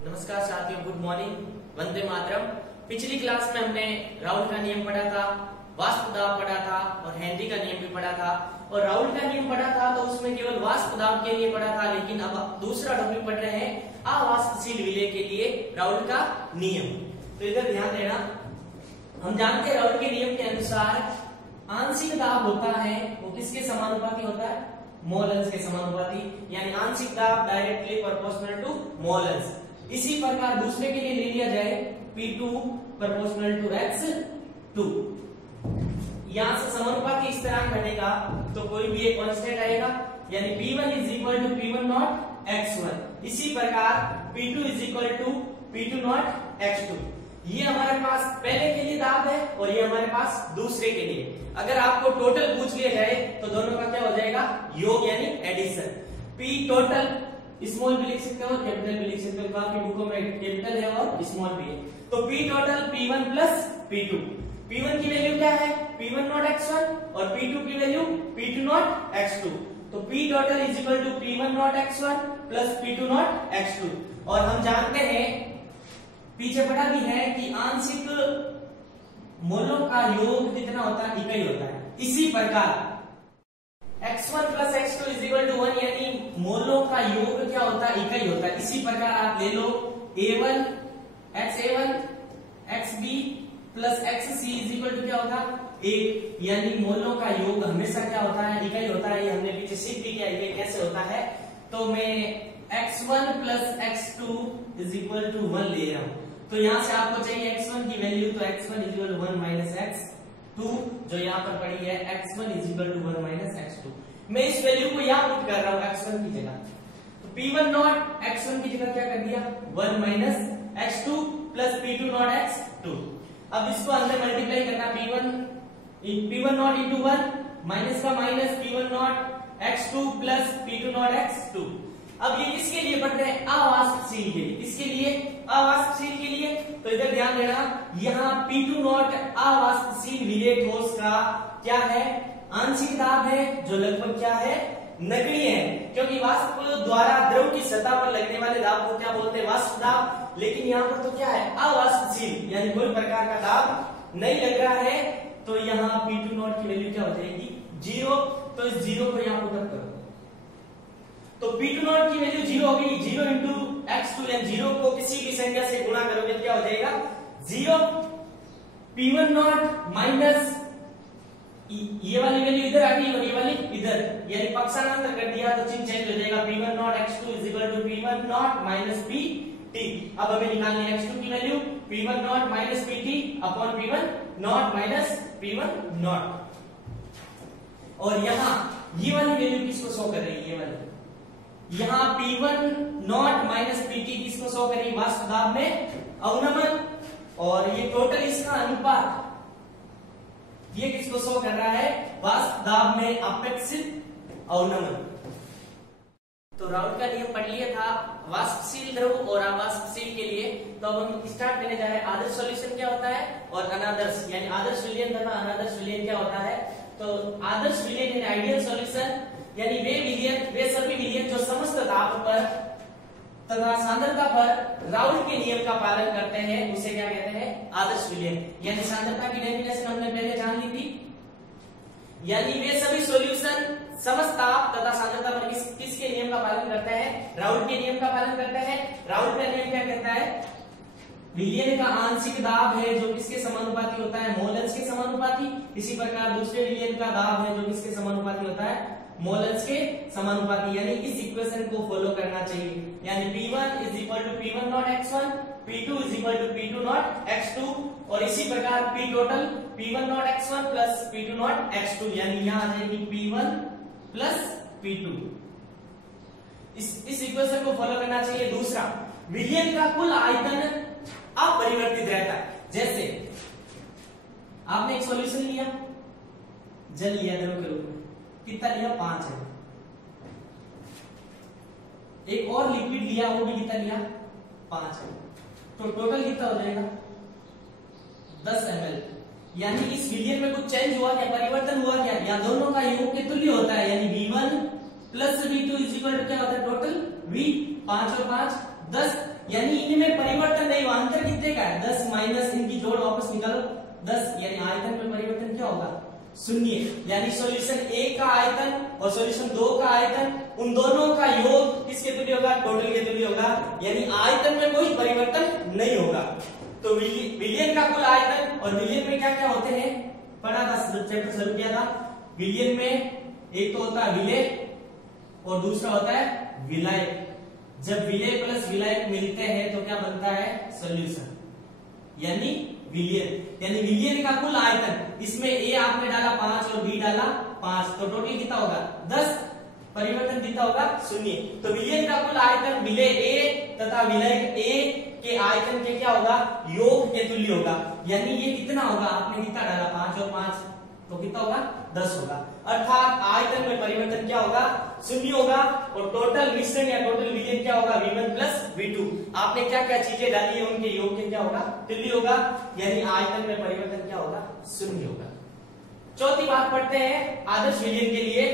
नमस्कार साथियों, good morning, Vande Mataram. पिछली क्लास में हमने राउल का नियम पढ़ा था, वाष्प दाब पढ़ा था और हेनरी का नियम भी पढ़ा था। और राउल का नियम पढ़ा था तो उसमें केवल वाष्प दाब के लिए पढ़ा था, लेकिन अब दूसरा टॉपिक पढ़ रहे हैं अवाष्पशील विलय के लिए राउल का नियम। तो इधर ध्यान देना, हम जानते हैं राउल के नियम के अनुसार आंशिक दाब होता है वो किसके समानुपाती होता है? मोलन्स के समानुपाती, यानी आंशिक दाब डायरेक्टली प्रोपोर्शनल टू मोलन्स। इसी प्रकार दूसरे के लिए ले लिया जाए P2 प्रोपोर्शनल टू X2। यहां से समानुपाती इस तरह बनेगा तो कोई भी एक कांस्टेंट आएगा, यानी P1 is equal to P1 not X1। इसी प्रकार P2 is equal to P2 not X2। ये हमारे पास पहले के लिए दाब है और ये हमारे पास दूसरे के लिए। अगर आपको टोटल पूछ लिया जाए तो दोनों का क्या हो जाएगा? योग यानी एडिशन। P टोटल स्मॉल भी लिख सकते हो, कैपिटल भी लिख सकते हो, काफी बुकों में कैपिटल है और स्मॉल भी है। तो P total P1 plus P2। P1 की वैल्यू क्या है? P1 नॉट X1 और P2 की वैल्यू P2 नॉट X2। तो P total is equal to P1 not X1 plus P2 not X2। और हम जानते हैं, पीछे पढ़ा भी है कि आंशिक मोलों का योग कितना होता है? इकाई होता है। इसी प्रकार x1 plus x2 is equal to 1, यानी मोलों का योग क्या होता है? इकाई होता है। इसी प्रकार आप ले लो a1 xa1 xb plus xc is equal to क्या होता है? 1, यानी मोलों का योग हमेशा क्या होता है? इकाई होता है। ये हमने पीछे सीख भी किया ये कैसे होता है। तो मैं x1 plus x2 is equal to 1 ले रहा हूं। तो यहां से आपको चाहिए x1 की वैल्यू, तो x1 is equal to 1 minus x2 जो यहाँ पर पड़ी है x1 is equal to 1 minus x2। मैं इस वैल्यू को यहाँ पुट कर रहा हूँ x1 की जगह। तो P1 नॉट x1 की जगह क्या कर दिया? 1 minus x2 plus P2 not x2। अब इसको अंदर मल्टीप्लाई करना, P1 नॉट इंटू 1 माइनस का minus P1 naught x2 plus P2 not x2। अब ये किसके लिए पढ़ रहे हैं? अवाष्पशील के लिए। किसके लिए? अवाष्पशील के लिए। तो इधर ध्यान देना, यहाँ P2 नॉट अवाष्पशील विलय ठोस का क्या है? आंशिक दाब है, जो लगभग क्या है? नगण्य है, क्योंकि वाष्प द्वारा द्रव की सतह पर लगने वाले दाब को क्या बोलते हैं? वाष्प दाब। लेकिन यहाँ पर तो क्या है? अवाष्पशील, यानी कोई प्रकार का दाब नहीं लग रहा है। तो यहाँ P2 नॉट की वैल्यू क्या हो जाएगी? 0। तो इस 0 को यहाँ पुट करो, तो P2 नॉट की वैल्यू 0 होगी। 0 इंटू x2, यानी 0 को किसी भी संख्या से गुणा करोगे क्या हो जाएगा? 0। P1 नॉट माइनस ये वाली वैल्यू इधर आ गई और ये वाली इधर, यानी पक्षांतर कर दिया तो चिन्ह चेंज हो जाएगा। P1 naught x2 is equal to P1 naught minus pt। अब हमें निकालनी है x2 की value, P1 naught minus pt upon P1 naught minus P1 naught. और यहाँ ये वाली वैल्यू किसको शो कर रही है? ये वाली यहाँ P1 नॉट माइनस pt किसको शो करेगी? वाष्प दाब में अवनमन। और ये टोटल इसका अनुपात ये किसको शो कर रहा है? वाष्प दाब में अपेक्षित अवनमन। तो राउल का नियम पढ़ लिया था वाष्पशील द्रव और अवाष्पशील के लिए। तो अब हम स्टार्ट करने जा रहे हैं। आदर्श सॉल्यूशन क्या होता है और अनादर्श, यानी आदर्श विलयन तथा अनादर्श विलयन क्या होता है। तो आदर्श विलयन यानी आइडियल सॉल्यूशन, यानी वे सभी विलयन जो समस्त ताप पर तथा सांद्रता पर राउल के नियम का पालन करते हैं, उसे क्या कहते हैं? आदर्श विलयन। यानी सांद्रता की डेफिनेशन हमने पहले जान ली थी, यानी वे सभी सॉल्यूशन समस्त ताप तथा सांद्रता पर किसके नियम का पालन करते हैं? राउल के नियम का पालन करते हैं। राउल का नियम क्या कहता है? विलयन का आंशिक दाब है जो किसके समानुपाती होता है? मोलन्स के समानुपाती। इसी प्रकार दूसरे विलयन का दाब है जो किसके समानुपाती होता है? मोलन्स के समानुपाती। यानी इस इक्वेशन को फॉलो करना चाहिए, यानी P1 is equal to P1 not X1, P2 is equal to P2 not X2। और इसी प्रकार P total P1 not X1 plus P2 not X2, यानी यहाँ आ जाएगी P1 प्लस P2। इस इक्वेशन को फॉलो करना चाहिए। दूसरा, विलयन का कुल आयतन अपरिवर्तित रहता है। जैसे आपने एक सॉल्यूशन लिया, जल लिया द्रव के रूप में, कितना लिया? 5 है। एक और लिक्विड लिया, वो भी कितना लिया? 5 है। तो टोटल कितना हो जाएगा? 10 ml। यानी इस विलयन में कुछ चेंज हुआ क्या? परिवर्तन हुआ क्या? या दोनों का योग के तुल्य होता है, यानी V1 plus V2 is equal to क्या होता है? Total V। 5 और 5 10, यानी इनमें परिवर्तन नहीं हुआ। अंतर कितने का है 10 माइनस इनकी जोड़ वापस निकालो 10, यानी आयतन में परिवर्तन क्या होगा शून्य। यानी सॉल्यूशन ए का आयतन और सॉल्यूशन 2 का आयतन उन दोनों का योग किसके तुल्य होगा टोटल के तुल्य होगा, यानी आयतन में कोई परिवर्तन नहीं होगा। तो विलियन का कुल आयतन और विलियन में क्या क्या होते हैं पढ़ा था, चैप्टर शुरू किया था। विलियन में एक तो होता है विलय और दूसरा होता है विलय। जब विलय प्लस विलय मिलते हैं तो क्या बनता है सॉल्यूशन, यानी विलियन। यानी विलियन का कुल आयतन, इसमें ए आपने डाला 5 और बी डाला 5, तो टोटल कितना होगा 10, परिवर्तन कितना होगा शून्य। तो विलियन का कुल आयतन विलय ए तथा विलय ए के आयतन के क्या होगा योग के तुल्य होगा। यानी ये कितना होगा, आपने कितना डाला 5 और 5 तो कितना होगा 10 होगा। अर्थात आयतन में परिवर्तन क्या होगा शून्य होगा और टोटल मिश्रण या टोटल विलियन क्या होगा V1 प्लस V2। आपने क्या क्या चीजें डाली है उनके योग के क्या होगा तुल्य होगा, यानी आयतन में परिवर्तन क्या होगा शून्य होगा। चौथी बात पढ़ते हैं आदर्श विलियन के लिए।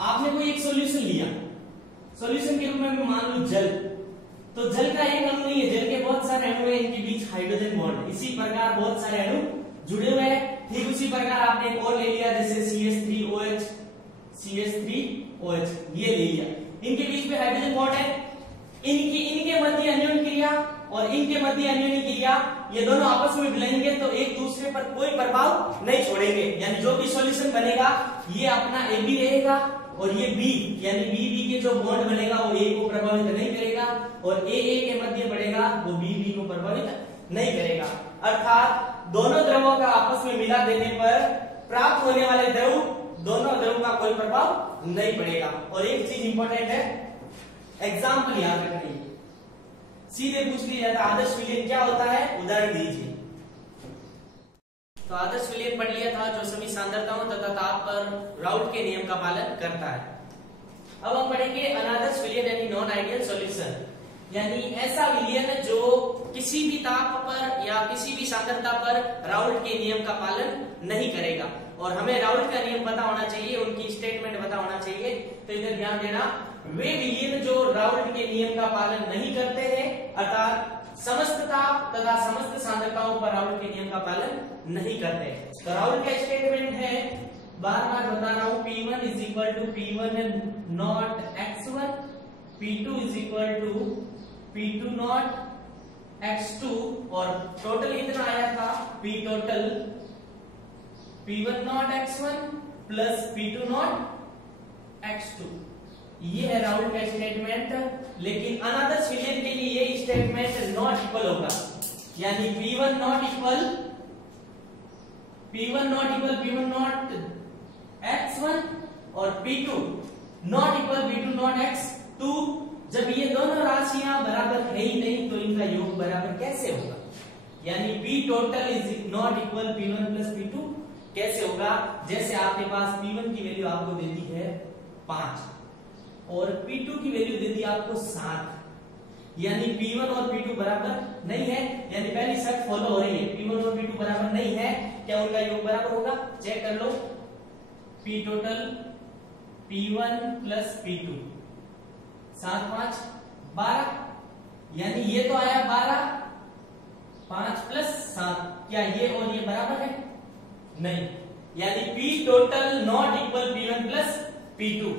आपने कोई एक सॉल्यूशन लिया, सॉल्यूशन के रूप में मान लो जल, तो जल का एक अणु नहीं है, जल के बहुत सारे अणु हैं, इनके बीच हाइड्रोजन बॉन्ड, इसी प्रकार बहुत सारे अणु जुड़े हुए हैं। ठीक उसी प्रकार आपने एक और ले लिया जैसे CH3OH, CH3OH ये ले लिया, इनके बीच में हाइड्रोजन बॉन्ड है, इनके मध्य अन्योन्य क्रिया और इनके मध्य अन्योन्य क्रिया, ये दोनों आपस में मिलेंगे तो एक दूसरे पर कोई प्रभाव नहीं छोड़ेंगे। यानी जो भी सॉल्यूशन बनेगा ये अपना AB रहेगा और ये B, यानी B के जो बॉन्ड बनेगा वो A को प्रभावित नहीं करेगा और A के मध्य बढ़ेगा वो B को प्रभावित नहीं करेगा। अर्थात दोनों द्रवों का आपस में मिला देने पर प्राप्त होने वाले द्रव, दोनों द्रव का कोई प्रभाव नहीं पड़ेगा। और एक चीज इंपॉर्टेंट है, एग्जाम्पल याद रखिए, सीधे पूछ लिया जाता है आदर्श विलियन क्या होता है, उदाहरण दीजिए। तो आदर्श विलियन पढ़ लिया था जो सभी सांद्रताओं तथा ताप पर राउल्ट के नियम का पालन करता है। अब हम पढ़ेंगे अनादर्श विलियन यानी नॉन आइडियल सॉल्यूशन, यानी ऐसा विलियन जो किसी भी ताप पर या किसी भी सांद्रता पर राउल्ट के नियम का पालन नहीं करेगा। और हमें राउल्ट का नियम पता होना चाहिए, उनकी स्टेटमेंट पता होना चाहिए। तो इधर ध्यान देना, वे विलियन जो राउल्ट के नियम का पालन नहीं करते हैं, अर्थात समस्त ताप तथा समस्त सांद्रताओं पर राउल्ट के नियम का पालन नहीं करते। तो राउल्ट का स्टेटमेंट है, बार बार बता रहा हूं, P1 is equal to P1 not x1, P2 is equal to P2 not x2 और टोटल कितना आया था P total P1 not x1 plus P2 not x2। ये है राउल्ट का स्टेटमेंट। लेकिन अनादर्श विलियन के लिए ये स्टेटमेंट नॉट इक्वल होगा, यानी P1 not equal P1 not x1 और P2 not equal P2 not x2। जब ये दोनों राशियां बराबर है ही नहीं तो इनका योग बराबर कैसे होगा, यानी P total is not equal P1 plus P2 कैसे होगा। जैसे आपके पास P1 की वैल्यू आपको दे दी है 5 और P2 की वैल्यू दे दी आपको 7, यानी P1 और P2 बराबर नहीं है, यानी पहली शर्त फॉलो हो रही है, P1 और P2 बराबर नहीं है, क्या उनका योग बराबर होगा, चेक कर लो। P total P1 plus P2 7 5 12, यानी ये तो आया 12, 5 प्लस 7, क्या ये और ये बराबर है नहीं, यानी P total not equal P1 plus P2।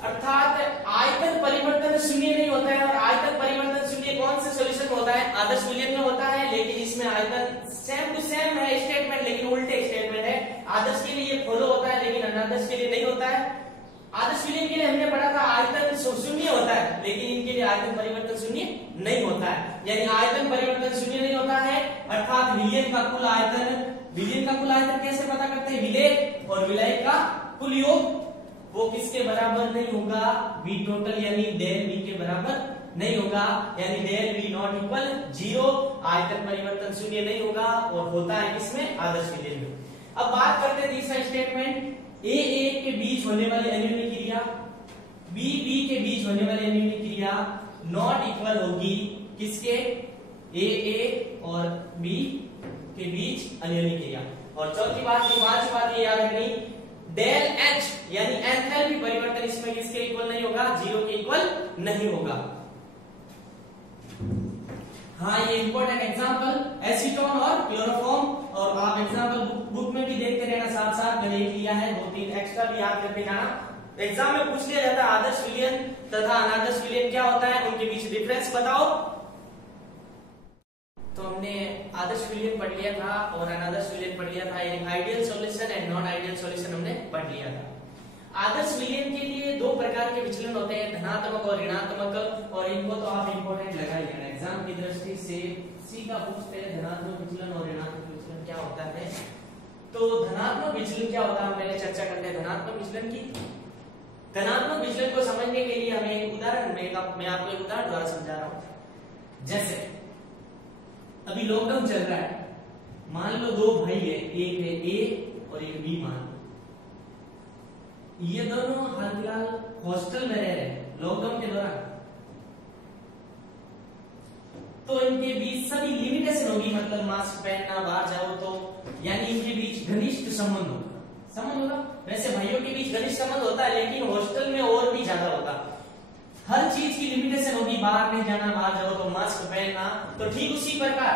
अर्थात आयतन परिवर्तन शून्य नहीं होता है, और आयतन परिवर्तन शून्य कौन से सॉल्यूशन में होता है, आदर्श विलियन में होता है। लेकिन इसमें आयतन सेम टू सेम है स्टेटमेंट, लेकिन उल्टे स्टेटमेंट है। आदर्श के लिए फॉलो होता है लेकिन अनादर्श के लिए नहीं होता है। आदर्श विलियन के लिए हमने पढ़ा था आयतन शून्य होता है, लेकिन इनके लिए आयतन परिवर्तन शून्य नहीं होता है, यानी आयतन परिवर्तन शून्य नहीं होता है। अर्थात विलियन का कुल आयतन कैसे पता करते हैं, विलय और विलय का कुल योग वो किसके बराबर नहीं होगा, V टोटल यानी डेल V के बराबर नहीं होगा, यानी डेल V नॉट इक्वल 0, आयतन परिवर्तन शून्य नहीं होगा और होता है किसमें, आदर्श विलियन में। अब बात करते हैं तीसरा स्टेटमेंट, A के बीच होने वाली अन्योन्य क्रिया B के बीच होने वाली अन्योन्य क्रिया नॉट इक्वल होगी किसके, A और B के बीच अन्योन्य क्रिया। और चौथी बात ये याद रखनी, डेल H यानी एंथैल्पी परिवर्तन इसमें किसके इक्वल नहीं होगा, 0 के इक्वल नहीं होगा। हाँ, ये इंपॉर्टेंट एग्जांपल एसीटोन और क्लोरोफॉर्म, और आप एग्जांपल बुक में भी देखते रहना, साथ साथ मैंने एक लिया है, 2-3 एक्स्ट्रा भी याद करके जाना। एग्जाम में पूछ लिया जाता है आदर्श विलयन तथा अनादर्श विलयन क्या होता है, उनके बीच डिफरेंस बताओ। तो हमने आदर्श विलयन पढ़ लिया था और अनादर्श विलयन पढ़ लिया था, यानी ideal solution and non ideal solution हमने पढ़ लिया था। आदर्श विलयन के लिए दो प्रकार के विचलन होते हैं, धनात्मक और ऋणात्मक, और इनको तो आप इंपॉर्टेंट लगा ही लेना, एग्जाम की दृष्टि से सीधा पूछते हैं धनात्मक विचलन और ऋणात्मक विचलन क्या होता है। तो धनात्मक विचलन क्या होता है, हम पहले चर्चा करते हैं धनात्मक विचलन की। धनात्मक विचलन को समझने के लिए हमें एक उदाहरण, मैं आपको एक उदाहरण द्वारा समझा रहा हूं। जैसे अभी लॉकडाउन चल रहा है, मान लो दो भाई है, एक है ए और एक बी, मान लो ये दोनों हाल फिलहाल हॉस्टल में रह रहे हैं लॉकडाउन के दौरान, तो इनके बीच सभी लिमिटेशन होगी, मतलब मास्क पहनना, बाहर जाओ तो, यानी इनके बीच घनिष्ठ संबंध होगा। वैसे भाइयों के बीच घनिष्ठ संबंध होता है, लेकिन हॉस्टल में और भी ज्यादा होता। हर चीज की लिमिटेशन होगी, बाहर नहीं जाना, बाहर जाओ तो मास्क पहनना। तो ठीक उसी प्रकार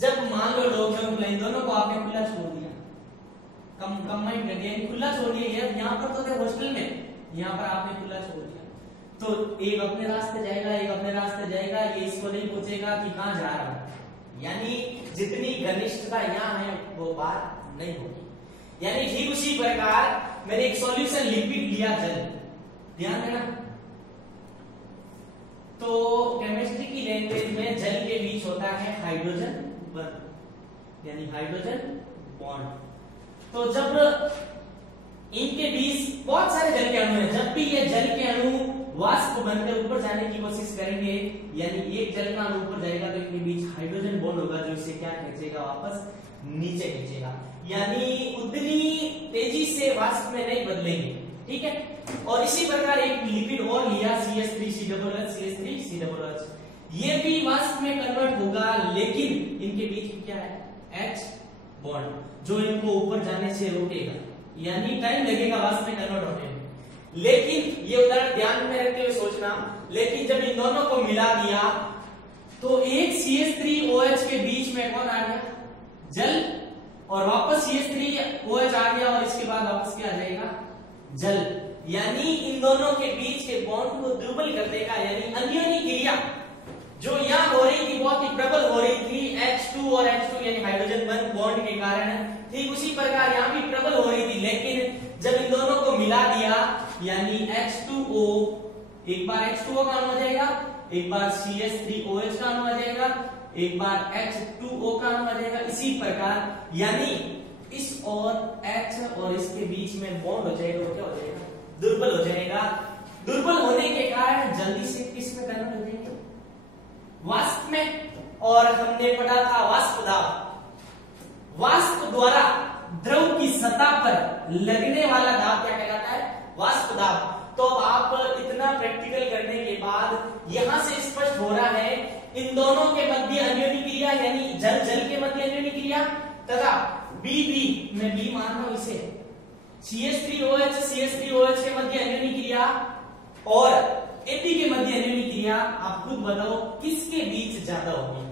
जब मान लो लॉकडाउन खुला, इन दोनों को आपने खुला छोड़ दिया, कंबाइंड कर दिया, खुला छोड़ दिया, यहाँ पर तो थे हॉस्टल में, यहाँ पर आपने खुला छोड़ दिया, तो एक अपने रास्ते जाएगा, एक अपने रास्ते जाएगा, ये इसको नहीं पूछेगा कि कहाँ जा रहा है, यानी जितनी घनिष्ठता यहाँ है वो बात नहीं होगी। यानी ठीक उसी प्रकार मैंने एक सॉल्यूशन लिक्विड लिया, जल, ध्यान देना। तो केमिस्ट्री की लैंग्वेज में जल के बीच होता है हाइड्रोजन बॉन्ड, यानी हाइड्रोजन बॉन्ड। तो जब इनके बीच बहुत सारे जल के अणु हैं, जब भी ये जल के अणु वाष्प बनकर ऊपर जाने की कोशिश करेंगे, यानी एक जल का अणु ऊपर जाएगा तो इनके बीच हाइड्रोजन बॉन्ड होगा, जो इसे क्या खींचेगा, वापस नीचे खींचेगा, यानी उतनी तेजी से वाष्प में नहीं बदलेंगे, ठीक है। और इसी प्रकार एक लिक्विड और लिया, CH3COOH, ये भी वाष्प में कन्वर्ट होगा, लेकिन इनके बीच क्या है, H बॉन्ड, जो इनको ऊपर जाने से रोकेगा, यानी टाइम लगेगा वाष्प में कन्वर्ट होने में। लेकिन ये उदाहरण ध्यान में रखते हुए सोचना, लेकिन जब इन दोनों को मिला दिया तो एक CH3OH के बीच में कौन आ गया, जल, और वापस CH3OH आ गया, और इसके बाद वापस क्या आ जाएगा, जल, यानी इन दोनों के बीच के बॉन्ड को दुर्बल कर देगा, यानी अन्योन्य क्रिया जो यहाँ हो रही थी बहुत ही प्रबल हो रही थी, H2 और H2 यानी हाइड्रोजन बॉन्ड के कारण, ठीक उसी प्रकार यहाँ भी प्रबल हो रही थी, लेकिन जब इन दोनों को मिला दिया, यानी H2O, एक बार H2O का अणु आ जाएगा, एक बार CH3OH का अणु आ जाएगा, एक बार H2O का अणु आ जाएगा, इसी प्रकार, यानी इस और H और इसके बीच में बॉन्ड हो जाएगा, क्या हो जाएगा, दुर्बल हो जाएगा। दुर्बल होने के कारण जल्दी से किस में कन्वर्ट हो जाएंगे, वाष्प में। और हमने पढ़ा था वाष्प दाब, वाष्प द्वारा द्रव की सतह पर लगने वाला दाब क्या कहलाता है, वाष्प दाब। तो अब आप इतना प्रैक्टिकल करने के बाद यहां से स्पष्ट हो रहा है इन दोनों के मध्य अन्योन्य क्रिया, यानी जल जल के मध्य अन्योन्य क्रिया, तथा बी मैं बी मान रहा हूं इसे, CH3OH के मध्य अन्योन्य क्रिया और AP के मध्य अन्योन्य क्रिया। आप खुद बताओ किसके बीच ज्यादा होगी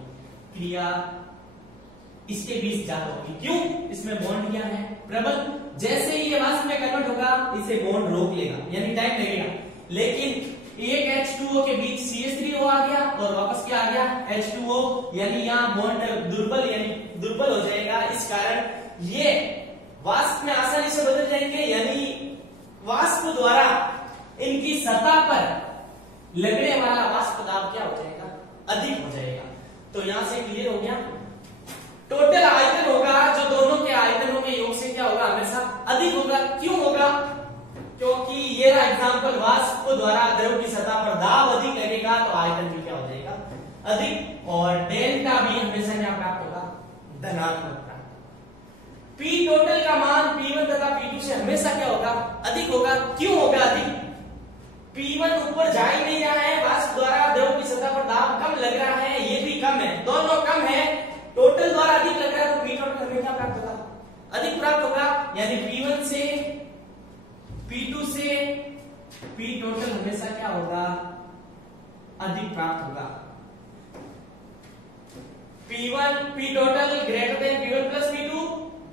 क्रिया, इसके बीच ज्यादा होगी, क्यों, इसमें बॉन्ड क्या है, प्रबल। जैसे ही ये वाष्प में कन्वर्ट होगा इसे बॉन्ड रोक लेगा, यानी टाइम लगेगा, लेकिन एक H2O के बीच CH3O आ गया और वापस क्या आ गया, H2O, यानी यहाँ बॉन्ड दुर्बल, यानी दुर्बल हो जाएगा। इस कारण ये वाष्प में आसानी से बदल जाएंगे, यानी वाष्प द्वारा इनकी सतह पर लगने वाला वाष्प दाब क्या हो जाएगा, अधिक हो जाएगा। तो यहां से क्लियर हो गया, टोटल आयतन होगा जो दोनों के आयतनों के योग से क्या होगा, हमेशा अधिक होगा। क्यों होगा, क्योंकि ये रहा एग्जांपल, वाष्प द्वारा द्रव की सतह पर दाब अधिक लगेगा तो आयतन भी क्या हो जाएगा, अधिक। और डेल्टा भी हमेशा क्या प्राप्त होगा, धनात्मक प्राप्त। पी टोटल का मान P1 तथा P2 से हमेशा क्या होगा, अधिक होगा। क्यों होगा अधिक, P1 ऊपर जा ही नहीं रहा है, वाष्प द्वारा द्रव की सतह पर दाब कम लग रहा है, ये भी कम है, दोनों कम है, टोटल द्वारा अधिक लग रहा है, तो P टोटल हमें क्या प्राप्त होगा, अधिक प्राप्त होगा। यानी P1 से P2 से P टोटल हमेशा क्या होगा, अधिक प्राप्त होगा। P1 P total greater than P1 plus P2,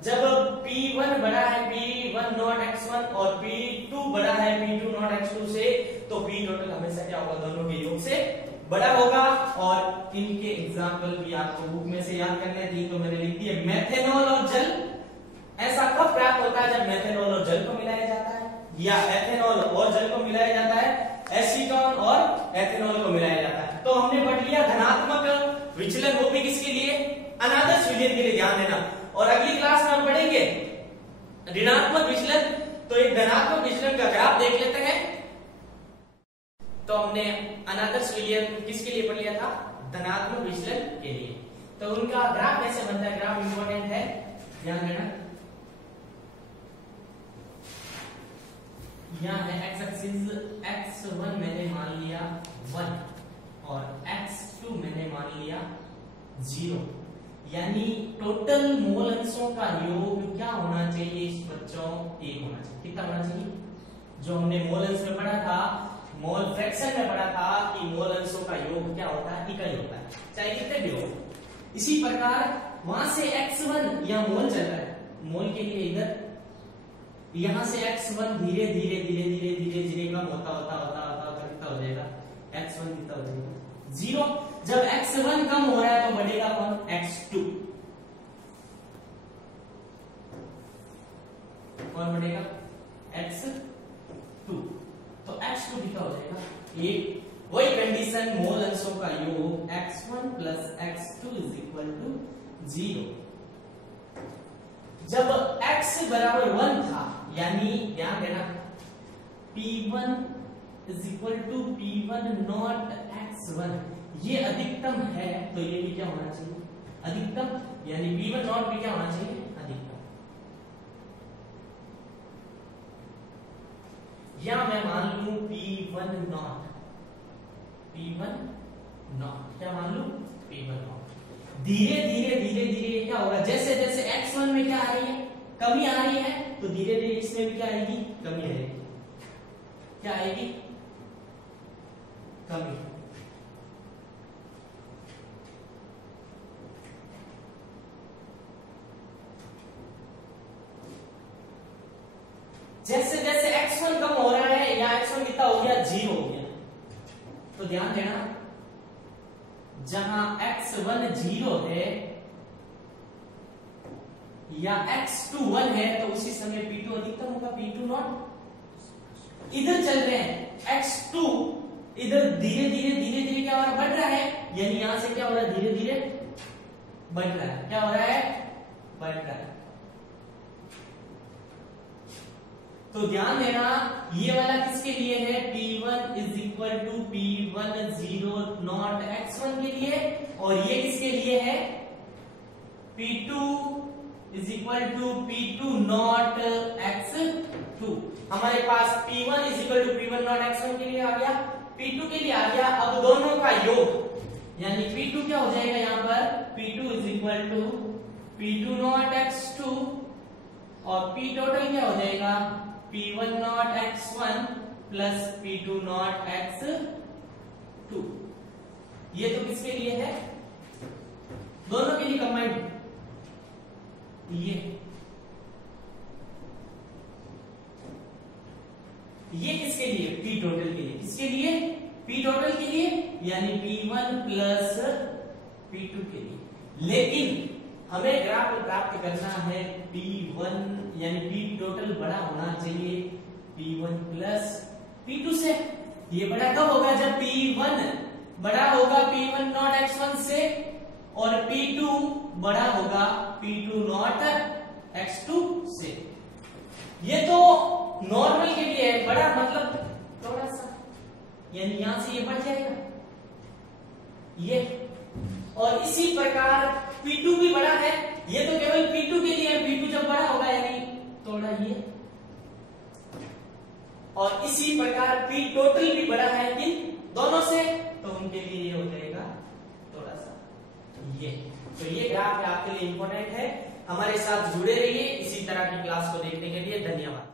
जब P1 बड़ा है P1 नॉट x1 और P2 बड़ा है P2 नॉट x2 से, तो P total हमेशा क्या होगा, दोनों के योग से बड़ा होगा। और इनके एग्जाम्पल भी आपको बुक में से याद करने हैं, 3 तो मैंने लिख दिया। मेथेनॉल और जल, ऐसा कब प्राप्त होता है, जब मेथेनॉल और जल को मिलाया जाता है, या एथेनॉल और जल को मिलाया जाता है, एसीटोन और एथेनॉल को मिलाया जाता है। तो हमने पढ़ लिया धनात्मक विचलन, वो भी किसके लिए, अनादर्श विलयन के लिए, ध्यान देना। और अगली क्लास में हम पढ़ेंगे ऋणात्मक विचलन। तो एक धनात्मक विचलन का ग्राफ देख लेते हैं। तो हमने अनादर्श विलयन किसके लिए पढ़ लिया था, धनात्मक विचलन के लिए। तो उनका ग्राफ कैसे बनता है, ग्राफ इंपॉर्टेंट है, ध्यान देना। यहाँ है एक्स एक्सिस, x1 मैंने मान लिया 1 और x2 मैंने मान लिया 0, यानी टोटल मोल अंशों का योग क्या होना चाहिए इस बच्चों, 1 होना चाहिए। कितना होना चाहिए, जो हमने मोल अंश में पढ़ा था, मोल फ्रैक्शन में पढ़ा था कि मोल अंशों का योग क्या होता है, इकाई होता है, चाहे कितने भी हो। इसी प्रकार वहां से x1 या मोल चल रहा है, मोल के लिए इधर यहां से x1 धीरे धीरे धीरे धीरे धीरे धीरे कम होता होता होता होता कितना हो जाएगा, x1 कितना हो जाएगा, 0। जब x1 कम हो रहा है तो बढ़ेगा कौन, x2, कौन बढ़ेगा, x2। तो x2 कितना हो जाएगा, 1। वही कंडीशन, मोल अंशों का योग x1 plus x2 is equal to 0। जब x बराबर 1 था, यानी ध्यान देना P1 is equal to P1 not x1, ये अधिकतम है, तो ये भी क्या होना चाहिए, अधिकतम, यानी P1 नॉट भी क्या होना चाहिए, अधिकतम। या मैं मान लूं P1 नॉट, P1 नॉट, क्या मान लूं, P1 नॉट। धीरे धीरे धीरे धीरे क्या होगा, जैसे जैसे x1 में क्या आ रही है, कमी आ रही है, तो धीरे धीरे इसमें भी क्या आएगी, कमी आएगी। क्या आएगी, कमी। जैसे जैसे x1 कम हो रहा है, या x1 कितना हो गया, 0 हो गया, तो ध्यान देना जहां x1 0 है या x2 1 है, तो उसी समय P2 अधिकतम होगा, P2 नॉट। इधर चल रहे हैं x2, इधर धीरे धीरे धीरे धीरे क्या हो रहा है, बढ़ रहा है, यानी यहां से क्या हो रहा है, धीरे धीरे बढ़ रहा है, क्या हो रहा है, बढ़ रहा है। तो ध्यान देना, ये वाला किसके लिए है, P1 is equal to P1 0 not x1 के लिए, और ये किसके लिए है, P2 is equal to P2 not x2। हमारे पास P1 is equal to P1 not x1 के लिए आ गया, P2 के लिए आ गया। अब दोनों का योग, यानी P2 क्या हो जाएगा, यहां पर P2 is equal to P2 not x2 और P टोटल क्या हो जाएगा, P1 not x1 plus P2 not x2। ये तो किसके लिए है, दोनों के लिए कंबाइंड। ये किसके लिए, P टोटल के लिए, किसके लिए, P टोटल के लिए, यानी P1 प्लस P2 के लिए। लेकिन हमें ग्राफ प्राप्त करना है P1, यानी P टोटल बड़ा होना चाहिए P1 प्लस P2 से। ये बड़ा कब होगा, जब P1 बड़ा होगा P1 नॉट x1 से, और P2 बड़ा होगा P2 नॉट x2 से। ये तो नॉर्मल के लिए है, बड़ा मतलब थोड़ा सा, यानी यहां से ये बढ़ जाएगा ये, और इसी प्रकार P2 भी बड़ा है, ये तो केवल P2 के लिए है, P2 जब बड़ा होगा यानी थोड़ा ये, और इसी प्रकार P टोटल भी बड़ा है किन दोनों से, तो उनके लिए ये हो जाएगा थोड़ा सा ये। तो ये ग्राफ आपके लिए इंपॉर्टेंट है, हमारे साथ जुड़े रहिए इसी तरह की क्लास को देखने के लिए। धन्यवाद।